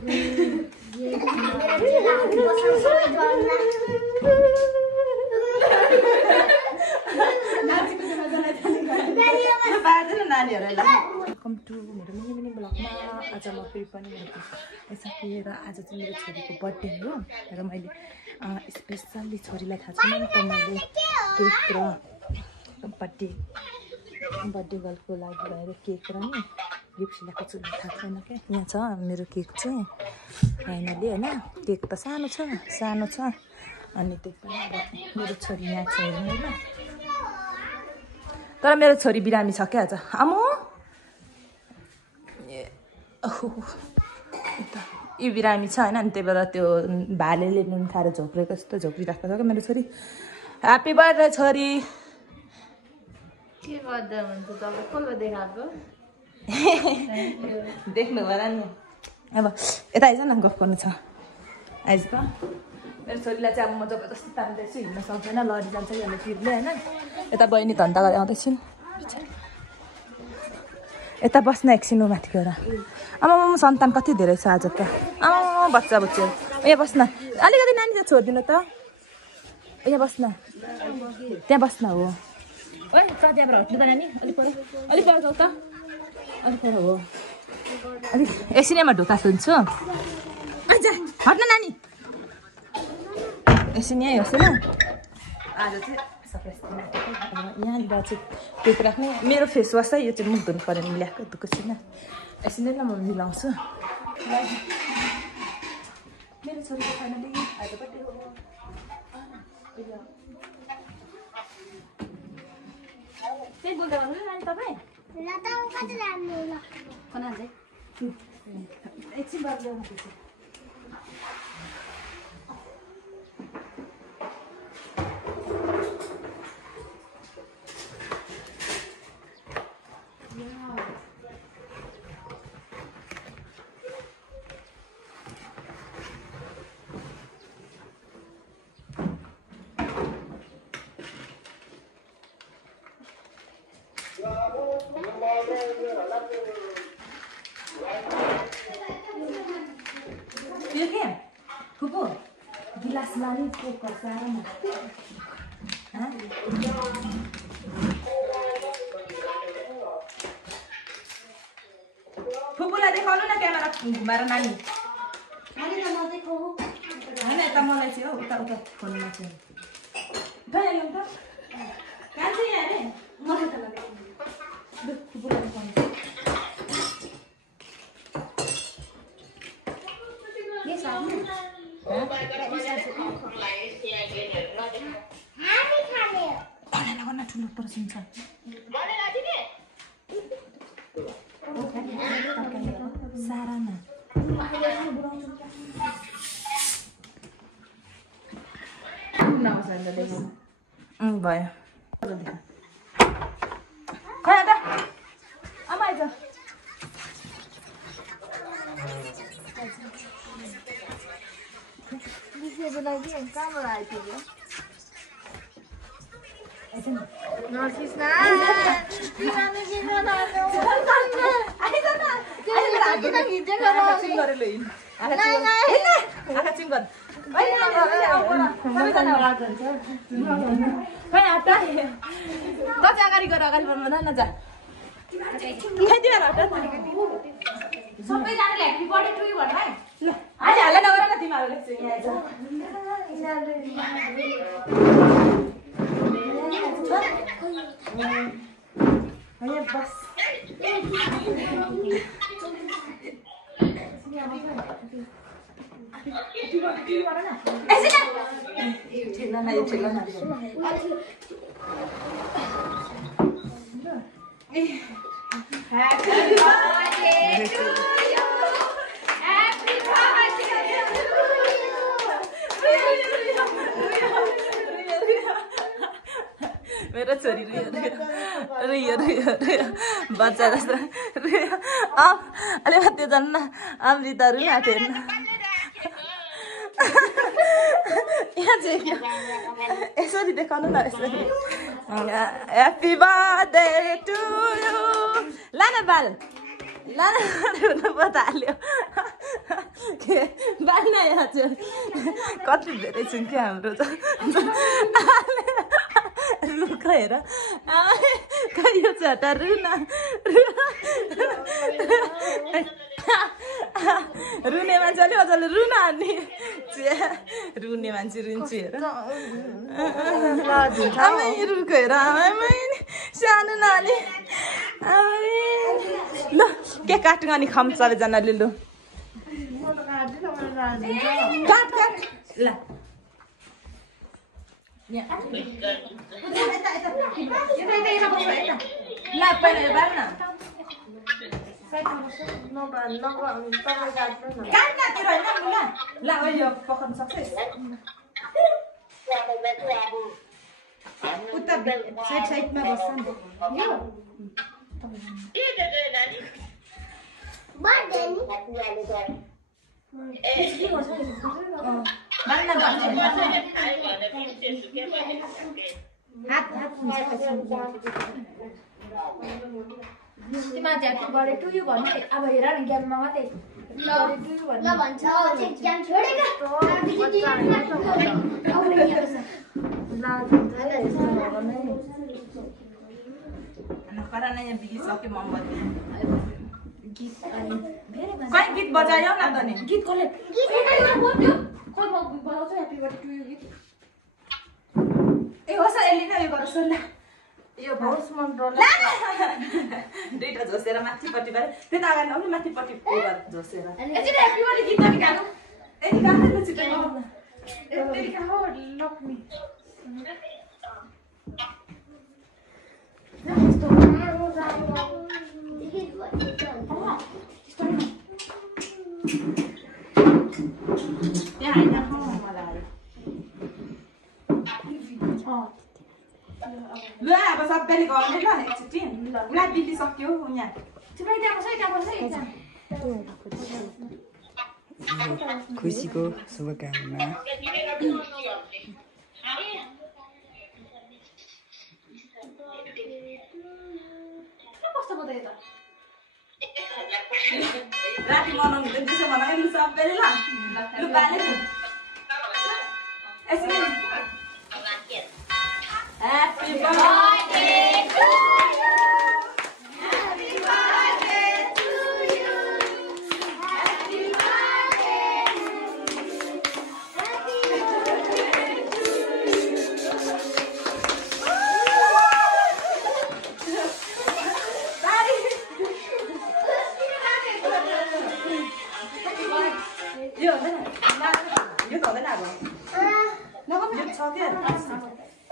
Welcome to मेरो mini ब्लगमा। आज म फेरि पनि सकिएर आज चाहिँ मेरो छोरीको बर्थडे हो र मैले स्पेसल्ली छोरीलाई थाहा छैन नि त मैले केक र बर्थडे गर्लको लागि भएर केक र नि गिफ्ट ल्याएको छु थाहा छैन क्या। यहाँ छ मेरो केक चाहिँ फाइनली होइन। केक त सानो छ अनि त्यो पनि मेरो छोरी यहाँ छ होइन। तर मेरो छोरी बिरामी छ क्या आज। आमा यो बिरामी छ होइन। अनि त्यही भएर त्यो भालेले नुन खाएर झोक्रेको जस्तो झोक्रिरहेको छ क्या मेरो छोरी। ह्याप्पी बर्थडे छोरी। के गर्दा हुन्छ तपाईँ कसले देखाएको देख्नु होला नि। अब यता आइज न गफ गर्नु छ आइज त। मेरो छोरीलाई चाहिँ अब म जबरजस्ती तान्दैछु हिँड्न सक्दैन लडिजान्छ कि फिर्ले होइन। यता बहिनी धन्दा गरेर आउँदैछन्। यता बस्न एकछिन माथि गएर। आमा सन्तान कति धेरै छ आज त। आमा बच्चा यहाँ बस्न अलिकति नानी छोडिदिनु त। यहाँ बस्न त्यहाँ बस्न हो। ओइ त्यहाँबाट हट्नु त नानी अलिक पर जाऊ त अलिक पर हो। अलिक एकछिनैमा ढोका सुन्छु। अच्छा हट्न नानी एकछिन यहीँ होस् न। आज चाहिँ यहाँनिर चाहिँ केक राख्ने मेरो फेस वास है। यो चाहिँ मुख धुनु पऱ्यो मिलाएको दुःख छैन। एकछिन ल म मिलाउँछु। मेरो छोरीको फाइनली आज बर्थडे हो। त्यही बोल्दै गर्नु नानी तपाईँ एकछिन बाद यो के फुपू गिलास लाने कोक गर्छ फुपूलाई देखाउनु न क्यामेरा घुमाएर नानी। होइन यता मलाई चाहिँ हो उता फोनमा चाहिँ कहाँ चाहिँ यहाँ अरे मलाई त फुपूलाई देखाउनु। ठुलो पर्सिन्छ सारामा भयो खै त आमा आइज। कहाँबाट आइपुग्यो अगाडि गएर अगाडि बढ्नु न जा सबैजनाले ह्याप्पी बर्थडे टु यु भन्नु है। ल अहिले हाल नगर न तिमीहरूले यहाँ बस Happy birthday to you. Happy birthday to you. मेरो छोरी बच्चा जस्तो अलि त्यो जान्न अमृतहरू नाटेन यहाँ चाहिँ यसरी देखाउनु न यसरी ह्याप्पी बर्थडे टु यु लान बाल रुनु पो थाल्यो के बाल्न हजुर कति धेरै छौँ क्या हाम्रो त रुख हेर खै यो चटा रुना रुने मान्छेले अझले रुन हान्ने रुने मान्छे रुन्छु हेर आमै रुख हेर आमै सानो नानी ल के काट्नु अनि खाऊँ सबैजनाले लु काट काट ल ल पहिला यो बाल्न काट्न त्यो होइन ल यो पकाउनु सक्छ उता साइड साइडमा बस्छ नि तिमीलाई झ्याक गरे टुयु भन्ने अब हेर न गेममा मात्रै गरे टुयु भन्ने ल भन्छ गेम छोडेका बिली सक्यो मोमबत्ती कहीँ गीत बजायो न त नि गीत कसले खोइ म बजाउँछु ह्याप्पी बर्थडे टु यु गीत ए होस् यसले नै यो गर्छ ल यो होस् मन दुईटा झोसेर माथिपट्टि गरे त्यो त अगाडि नआउने माथिपट्टि झोसेर एकचोटि ह्याप्पी बर्थडे गीत पनि गानु यति गाह्रो ल छिटो यति गाह्रो लक्ष्मी त्यहाँ होइन मलाई ल अब सबैले गर्ने ल एकचोटि उसलाई बिल्ली सक्यो यहाँ खुसीको शुभकामना राति मनाउनु हुँदैन त्यसो मनायो लु सबैले ल लु बाले यसरी Happy birthday to you. Happy birthday to you. Happy birthday to you. Happy birthday to you. Yo, cái nào rồi? Nó có biết sao kia?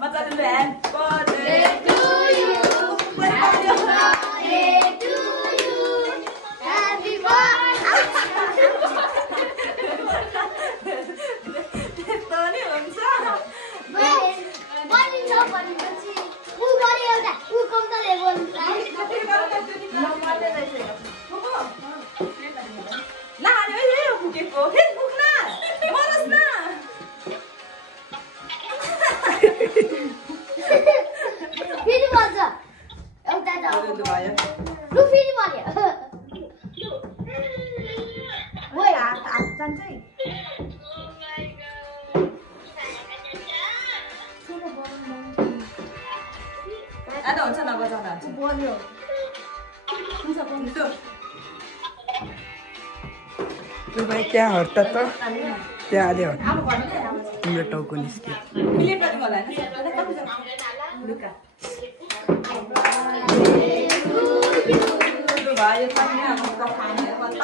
Mata dulu happy birthday to you. Happy birthday to you. Happy birthday. Tadi हुन्छ. बनिन्छ भनेपछि उ गरे एउटा उ कम्तले बोल्छ ल अनि यो पुगेको फेरि पुग्न मरस् न फेरि भन्छ एउटा त लु फेरि भन्यो ओइ हात जान्छ है अनि हुन्छ नबजाउँदा हुन्छ बोल्यो त्यो भाइ त्यहाँ हट्ट त त्यहाँ अलि हट तिम्रो टाउको निस्क्यो प्लेट पनि होला हैन सबैलाई कति छ लुका लु भयो पनि अब त खाने हो त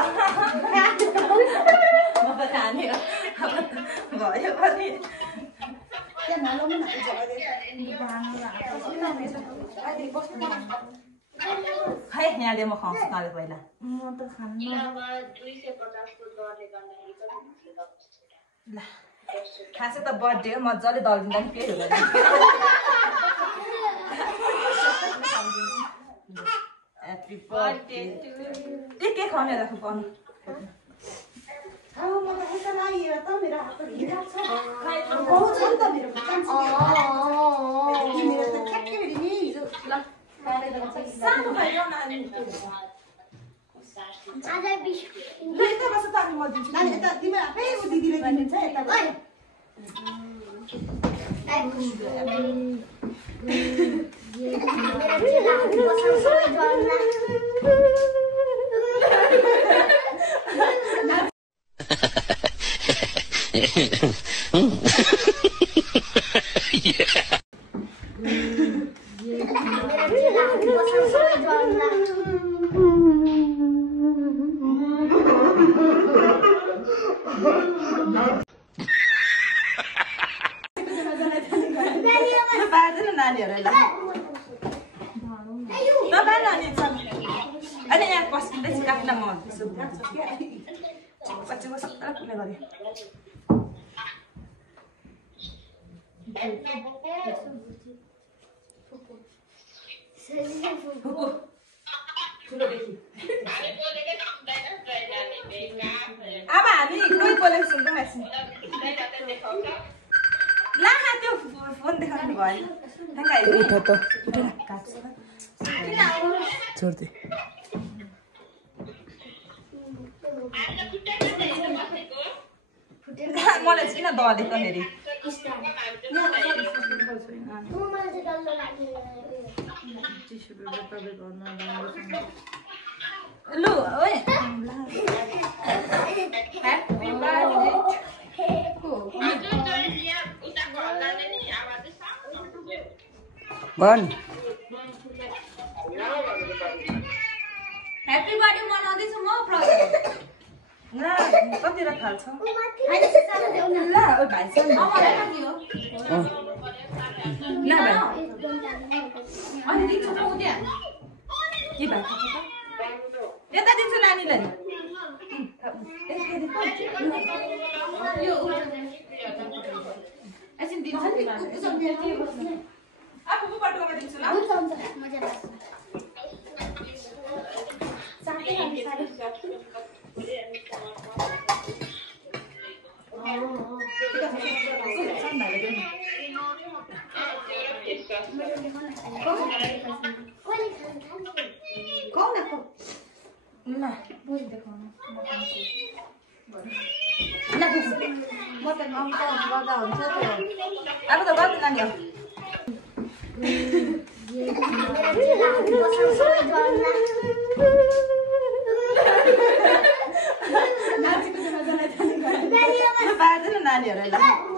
म त खाने हो भयो पनि त्यहाँ नलाउनु न खै यहाँले म खुवाउँछु तँले पहिला म त खान्न ल खास त बर्थडे हो मजाले दलिदिँदा नि केही हुँदैन ह्याप्पी बर्थडे के खुवाउने राख्नु पर्नु सानो खाइदेऊ न आज बिस ल यता बस त अनि म दिन्छु नानी यता तिमी आफै उ दिदीले दिनुहुन्छ यता बस नानीहरुलाई नबार नानी छ अनि यहाँ बस्दै छु काट्न म त्यसो बच्चाको सबै पुग्ने गरे अब हामी कोही बोलेको सुन्छौँ एकछिन ला त्यो फोन देखाउनु भयो उठो त उठेर काट्छ छोड दे मलाई किन दलेको फेरि लु ओए ह्याप्पी बर्थडे भन ह्याप्पी बर्थडे मनाउँदैछु म ल कतिखेर थाल्छ ल ओ भाइ छ नि ल भाइ अनि दिन्छु म उद्या के भाइ यता दिन्छु नानीलाई यो एकछिन दिन्छु आफू पटुवामा दिन्छु ल अब त गर्नु नानी हो नानीहरूलाई